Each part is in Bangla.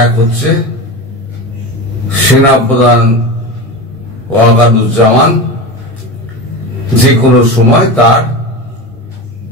এক হচ্ছে সেনাপ্রধান ওয়াকারুজ্জামান যে কোনো সময় তার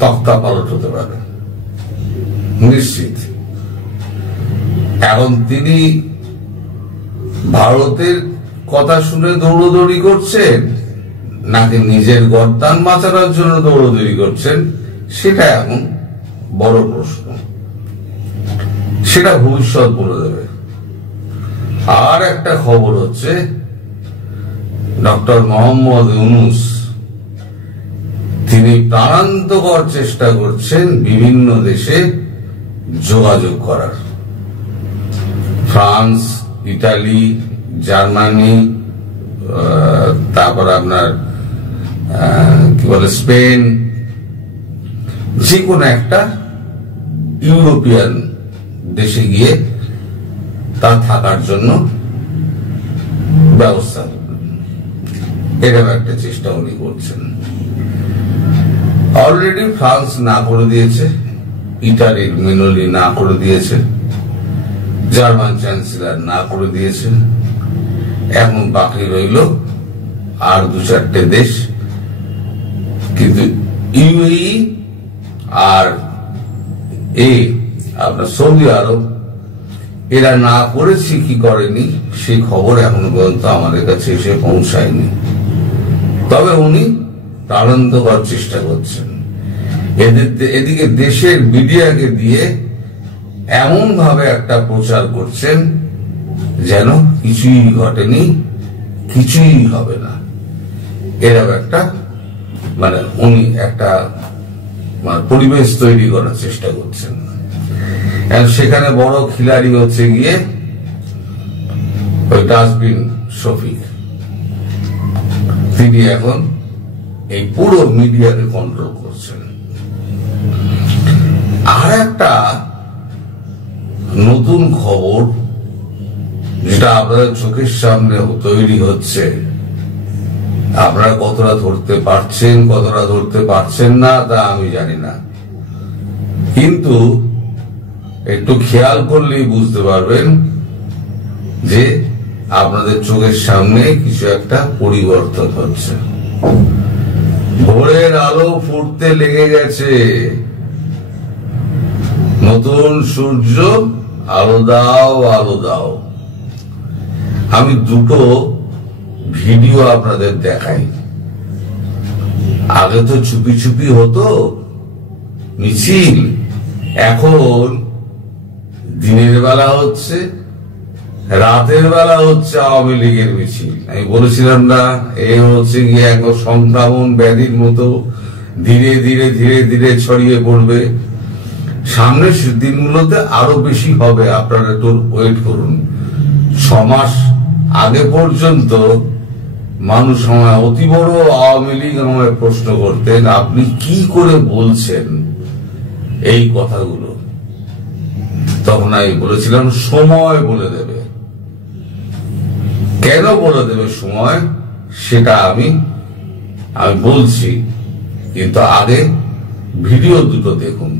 তক্তা পালট হতে পারে নিশ্চিত। এখন তিনি ভারতের কথা শুনে দৌড়দৌড়ি করছেন নাকি নিজের গর্দান বাঁচানোর জন্য দৌড়দৌড়ি করছেন, সেটা এখন বড় প্রশ্ন। সেটা ভবিষ্যৎ বলে দেবে। আর একটা খবর হচ্ছে ডক্টর মোহাম্মদ ইউনূস তিনি প্রাণান্তকর চেষ্টা করছেন বিভিন্ন দেশে যোগাযোগ করার। ফ্রান্স, ইটালি, জার্মানি, তারপর আপনার কি বলে স্পেন, যে কোনো একটা ইউরোপিয়ান দেশে গিয়ে তা থাকার জন্য ব্যবস্থা, এরকম একটা চেষ্টা উনি করছেন। অলরেডি ফ্রান্স না করে দিয়েছে, ইটালির মেনোলি না করে দিয়েছে, জার্মান চ্যান্সেলর না করে দিয়েছে। এখন বাকি রইল আর দু চারটে দেশ, কিন্তু ইউএই আর আপনার সৌদি আরব এরা না করেছে কি করেনি সেই খবর এখনো পর্যন্ত আমাদের কাছে এসে পৌঁছায়নি। তবে উনি প্রাণান্তকর চেষ্টা করছেন। এদিকে দেশের মিডিয়াকে দিয়ে এমন ভাবে একটা প্রচার করছেন যেন কিছুই ঘটেনি, কিছুই হবে না, এরকম একটা উনি একটা পরিবেশ তৈরি করার চেষ্টা করছেন। সেখানে বড় খিলাড়ি হচ্ছে গিয়ে ওই ডাস্টবিন শফিক। তিনি এখন এই পুরো মিডিয়াকে কন্ট্রোল করছেন। আর একটা নতুন খবর যেটা আপনাদের চোখের সামনে তৈরি হচ্ছে, আপনারা কতটা ধরতে পারছেন কতটা ধরতে পারছেন না তা আমি জানি না, কিন্তু একটু খেয়াল করলেই বুঝতে পারবেন যে আপনাদের চোখের সামনে কিছু একটা পরিবর্তন হচ্ছে। ভোরের আলো ফুটতে লেগে গেছে, নতুন সূর্য, আলো দাও আলো দাও। আমি দুটো ভিডিও আপনাদের দেখাই। আগে তো চুপি চুপি হতো মিছিল, এখন দিনের বেলা হচ্ছে, রাতের বেলা হচ্ছে আওয়ামী লীগের মিছিল। আমি বলেছিলাম না, এ হচ্ছে গিয়ে এক সংক্রমণ ব্যাধির মতো ধীরে ধীরে ধীরে ধীরে ছড়িয়ে পড়বে। সামনের দিনগুলোতে আরো বেশি হবে, আপনারা একটু ওয়েট করুন। 6 মাস আগে পর্যন্ত মানুষ আমায় অতি বড় আওয়ামী লীগ আমায় প্রশ্ন করতেন, আপনি কি করে বলছেন এই কথাগুলো। তখন আমি বলেছিলাম সময় বলে দেবে। কেন বলে দেবে সময় সেটা আমি বলছি, কিন্তু আগে ভিডিও দুটো দেখুন।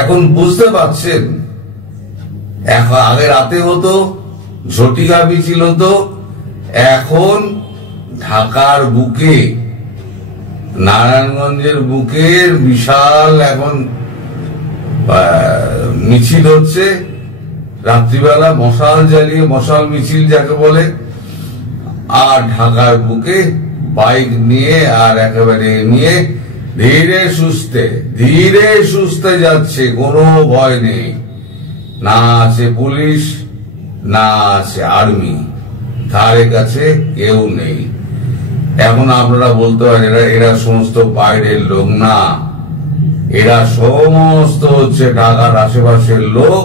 এখন বুঝতে পারছেন, আগে রাতে হতো, ঝটিকা মিছিল হতো, এখন ঢাকার বুকে, নারায়ণগঞ্জের বুকের বিশাল এখন মিছিল হচ্ছে, রাত্রিবেলা মশাল জ্বালিয়ে, মশাল মিছিল যাকে বলে, আর ঢাকার বুকে বাইক নিয়ে আর একেবারে নিয়ে ধীরে সুস্থে যাচ্ছে, কোনো ভয় নেই, না আছে পুলিশ, না আছে আর্মি, ধারে কাছে কেউ নেই। এখন আপনারা বলতে পারেন এরা সমস্ত বাইরের লোক, না, এরা সমস্ত হচ্ছে ঢাকার আশেপাশের লোক,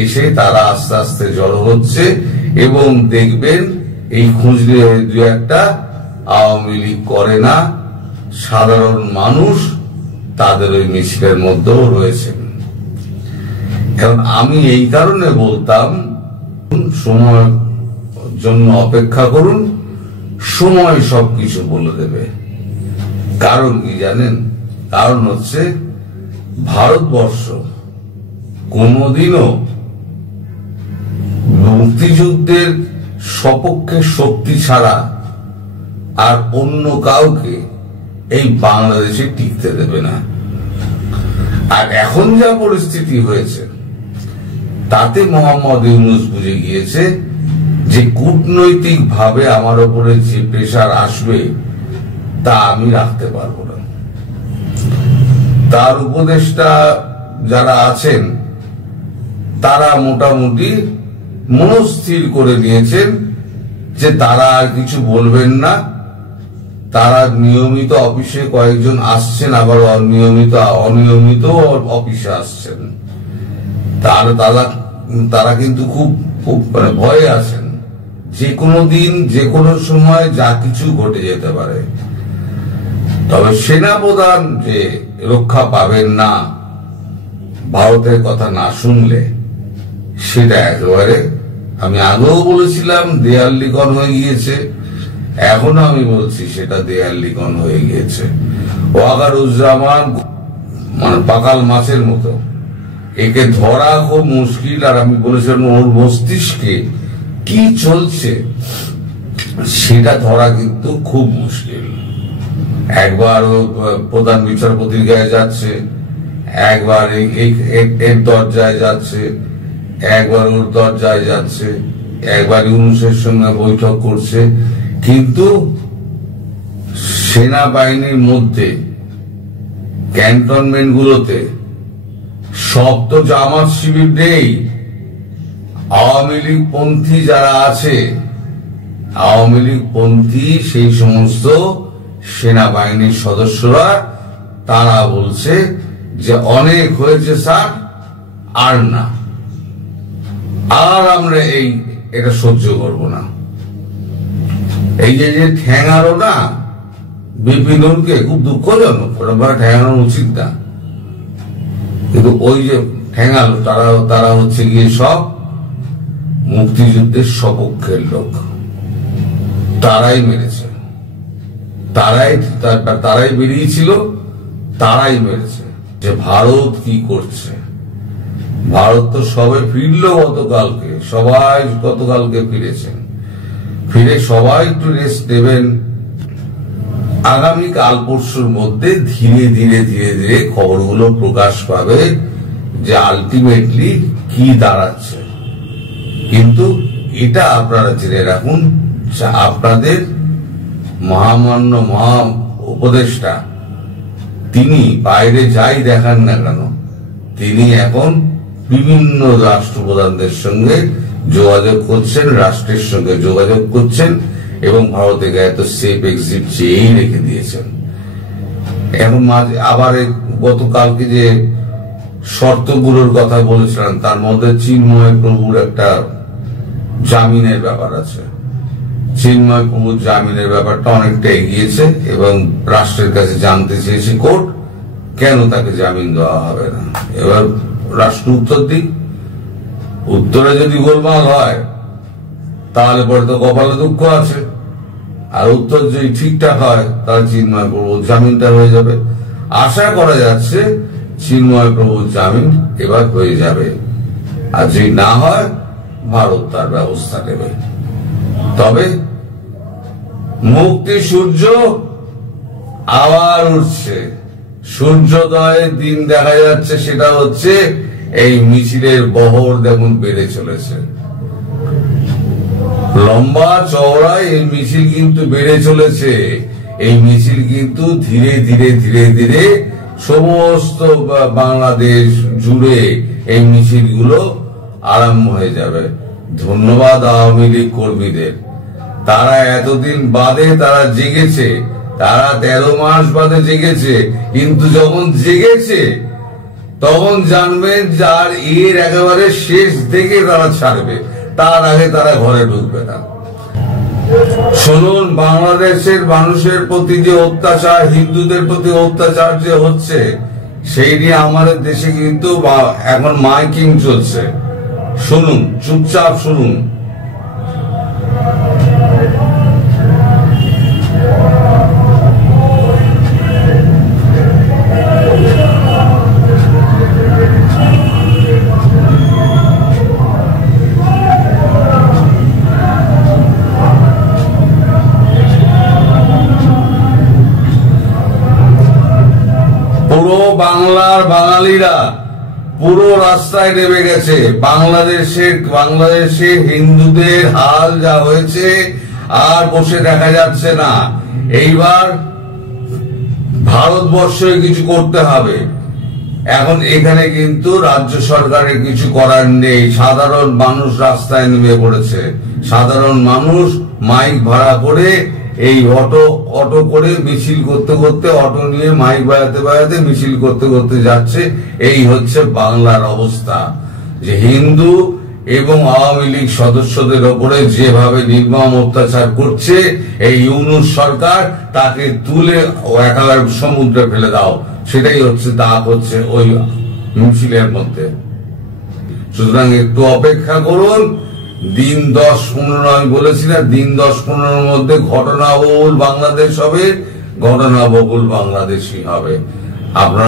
এসে তারা আস্তে আস্তে জড়ো হচ্ছে, এবং দেখবেন এই খুঁজলে দু একটা আওয়ামী লীগ করে না সাধারণ মানুষ তাদের ওই মিছিলের মধ্যেও রয়েছেন। এখন আমি এই কারণে বলতাম, সময়ের জন্য অপেক্ষা করুন, সময় সবকিছু বলে দেবে। কারণ কি জানেন? কারণ হচ্ছে ভারতবর্ষ কোনদিনও মুক্তিযুদ্ধের সপক্ষে শক্তি ছাড়া আর অন্য কাউকে এই বাংলাদেশে টিকতে দেবে না। আর এখন যা পরিস্থিতি হয়েছে তাতে মোহাম্মদ ইউনূস বুঝে গিয়েছে যে কূটনৈতিক ভাবে আমার উপরে যে প্রেসার আসবে তা আমি রাখতে পারবো না। তার উপদেষ্টা যারা আছেন তারা মোটামুটি মনস্থির করে নিয়েছেন যে তারা আর কিছু বলবেন না। তারা নিয়মিত অফিসে কয়েকজন আসছেন, আবার অনিয়মিত অফিসে আসছেন। তারা কিন্তু খুব মানে ভয়ে আছেন, যে কোনো দিন যে কোনো সময় যা কিছু ঘটে যেতে পারে। তবে সেনাপ্রধান যে রক্ষা পাবেন না ভারতের কথা না শুনলে, সেটা একেবারে আমি আগেও বলেছিলাম দেয়াল লিখন হয়ে গিয়েছে, এখনো আমি বলছি সেটা দেয়াল লিখন হয়ে গিয়েছে। ওয়াকারুজ্জামান মানে পাকাল মাছের মতো, একে ধরা খুব মুশকিল। আর আমি বলেছিলাম ওর মস্তিষ্কে কি চলছে সেটা ধরা কিন্তু খুব মুশকিল। একবার ও প্রধান বিচারপতির গায়ে যাচ্ছে, একবার এর দরজায় যাচ্ছে, একবার ওর দরজায় যাচ্ছে, একবার ইউনূসের সঙ্গে বৈঠক করছে। কিন্তু সেনাবাহিনীর মধ্যে ক্যান্টনমেন্ট গুলোতে সব তো জামাত শিবির নেই। আওয়ামী লীগ পন্থী যারা আছে, আওয়ামী লীগ পন্থী সেই সমস্ত সেনাবাহিনীর সদস্যরা তারা বলছে যে অনেক হয়েছে স্যার, আর না, আর আমরা এটা সহ্য করব না। এই যে ঠ্যাঙারো না বিপিনুরকে, খুব দুঃখজনক, ঠ্যাঙানো উচিত না, কিন্তু ওই যে ঠ্যাঙালো তারা হচ্ছে গিয়ে সব মুক্তিযুদ্ধের সপক্ষের লোক, তারাই মেরেছে, তারাই বেরিয়েছিল, তারাই মেরেছে। যে ভারত কি করছে, ভারত তো সবে ফিরলো গতকালকে, সবাই গতকালকে ফিরেছেন, ফিরে সবাই একটু রেস্ট নেবেন। আগামী কাল পরশুর মধ্যে ধীরে ধীরে খবরগুলো প্রকাশ পাবে যে আলটিমেটলি কি দাঁড়াচ্ছে। কিন্তু এটা আপনারা জেনে রাখুন, আপনাদের মহামান্য মহা উপদেষ্টা তিনি বাইরে যাই দেখান না কেন, তিনি এখন বিভিন্ন রাষ্ট্রপ্রধানদের সঙ্গে যোগাযোগ করছেন, রাষ্ট্রের সঙ্গে যোগাযোগ করছেন, এবং ভারতে গায়ে তো সেফ এক্সিট চেয়েই রেখে দিয়েছেন। এখন আবার গতকালকে যে শর্তগুলোর কথা বলেছিলাম তার মধ্যে চিন্ময় প্রভুর একটা জামিনের ব্যাপার আছে। চিন্ময় প্রভুর জামিনের ব্যাপারটা অনেকটা এগিয়েছে, এবং রাষ্ট্রের কাছে জানতে চেয়েছে কোর্ট কেন তাকে জামিন দেওয়া হবে না। এবার রাষ্ট্র উত্তর দিক, উত্তরে যদি গোলমাল হয় তাহলে পরে তো কপালে দুঃখ আছে, আর উত্তর যদি ঠিকঠাক হয় তাহলে চিন্ময় প্রভুর জামিনটা হয়ে যাবে। আশা করা যাচ্ছে চিন্ময় প্রভুর জামিন এবার হয়ে যাবে, আর যদি না হয় ভারত তার ব্যবস্থা নেবে। তবে মুক্তি সূর্য আবার উঠছে, সূর্যোদয়ের দিন দেখা যাচ্ছে, সেটা হচ্ছে এই মিছিলের বহর দেখুন বেড়ে চলেছে। লম্বা চওড়ায় এই মিছিল কিন্তু বেড়ে চলেছে। এই মিছিল কিন্তু ধীরে ধীরে ধীরে ধীরে সমস্ত বাংলাদেশ জুড়ে এই মিছিলগুলো আরম্ভ হয়ে যাবে। ধন্যবাদ আওয়ামী লীগ কর্মীদের, তারা এতদিন বাদে তারা জেগেছে, তারা 13 মাস বাদে জেগেছে, কিন্তু যখন জেগেছে তখন জানবেন যার এর একেবারে শেষ থেকে তারা ছাড়বে, তার আগে তারা ঘরে ঢুকবে না। শুনুন, বাংলাদেশের মানুষের প্রতি যে অত্যাচার, হিন্দুদের প্রতি অত্যাচার যে হচ্ছে, সেই নিয়ে আমাদের দেশে কিন্তু এখন মাইকিং চলছে। শুনুন, চুপচাপ শুনুন। পুরো বাংলার বাঙালিরা পুরো রাস্তায় নেমে গেছে। বাংলাদেশের হিন্দুদের হাল যা হয়েছে আর বসে দেখা যাচ্ছে না। এইবার ভারতবর্ষে কিছু করতে হবে। এখন এখানে কিন্তু রাজ্য সরকারের কিছু করার নেই। সাধারণ মানুষ রাস্তায় নেমে পড়েছে। সাধারণ মানুষ মাইক ভাড়া করে এই অটো করে মিছিল করতে করতে, অটো নিয়ে মাইক বাজাতে বাজাতে মিছিল করতে করতে যাচ্ছে। এই হচ্ছে বাংলার অবস্থা, যে হিন্দু এবং আওয়ামী লীগ সদস্যদের ওপরে যেভাবে নির্মম অত্যাচার করছে এই ইউনূস সরকার, তাকে তুলে একেবারে সমুদ্রে ফেলে দাও, সেটাই হচ্ছে দাগ হচ্ছে ওই মিছিলের মধ্যে। সুতরাং একটু অপেক্ষা করুন। দিন 10-15, আমি বলেছি না, দিন 10-15 মধ্যে ঘটনাবহুল বাংলাদেশ হবে, ঘটনাবহুল বাংলাদেশই হবে। আপনারা